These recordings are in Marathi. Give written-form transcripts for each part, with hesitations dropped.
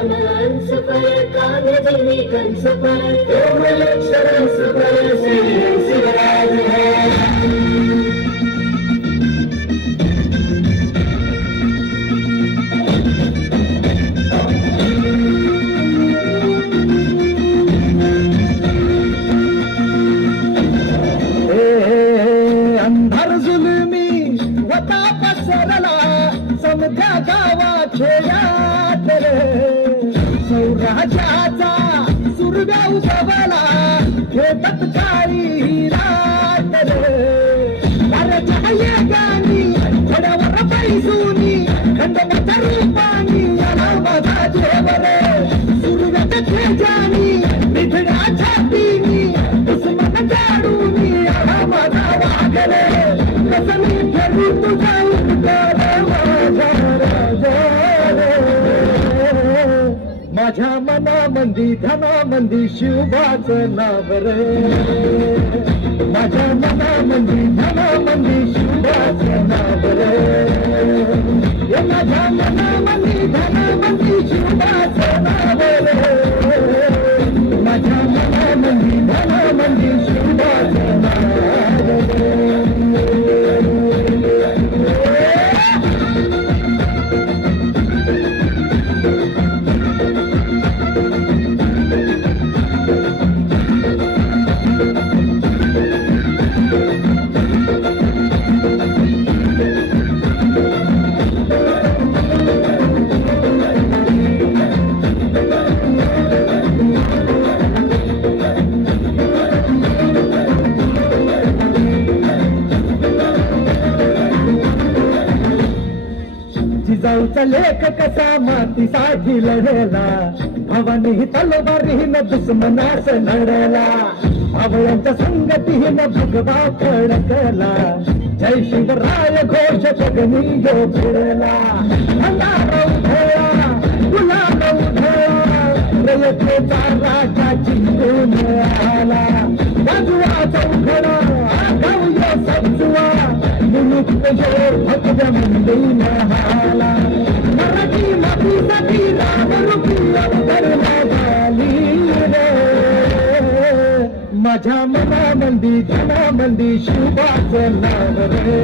कंस पर कागजनी कंस पर कोमलक्षरस पर शिवराज है। अंधार जुलमी वता पसरला समध्या गावा खेळात सौराजाचा सुरव्या उजवला हे तत्काळी रात अरे चाये गाणी खड्यावर पैसुनी खंडनाच्या रूपानी याला माझा जेवर सुरव्याच्या जाणी निधड्या छातीनी दुश्मन जाडूनी याला माझा वागले कसमी फेरी तुझा उपकार माझा राजा माझ्या मनामंदी धनामंदी शिवबाचं नाव रे माझ्या मनामंदी धनामंदी शिवबाचं नाव रे माझ्या मनामंदी धनामंदी शिवबाचं नाव रे माझ्या मनामंदी धनामंदी शिवबाचं नाव रे। जिजाऊचा लेख कसा मातीसाठी लढला भवानी तलवारीनं दुश्मनास लढला आवळ्यांच्या संगतीनं भगवा फडकला जय शिवराय घोष जगनी जो फिरला अंधार उधळा गुलाल उधळा रयतेचा राजा जिंकून आला बाजूला चौघडा गावया सबजुआ मुलुक भक्त मंदिर हाला मराठी मातीसाठी रामरूपी अवतरणा झाली रे माझ्या मनामंदी धनामंदी शिवबाचं नाव रे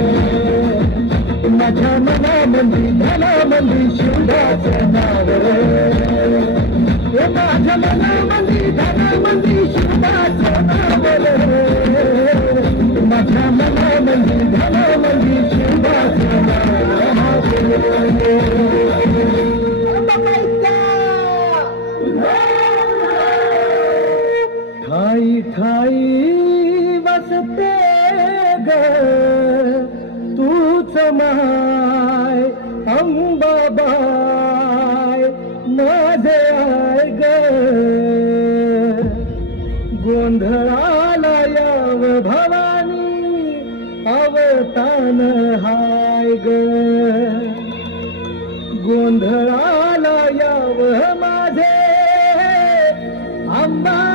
माझ्या मनामंदी धनामंदी शिवबाचं नाव रे माझ्या मनामंदी धनामंदी शिवबाचं नाव रे माझ्या मनामंदी धनामंदी शिवबाचं नाव ठाई ठाई बसते ग तूच माय अंबाबाय माझे आय ग गोंधळाला याव भवानी अवतान हाय ग गोंधळाला याव माझे अंबाबाय।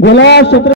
बोला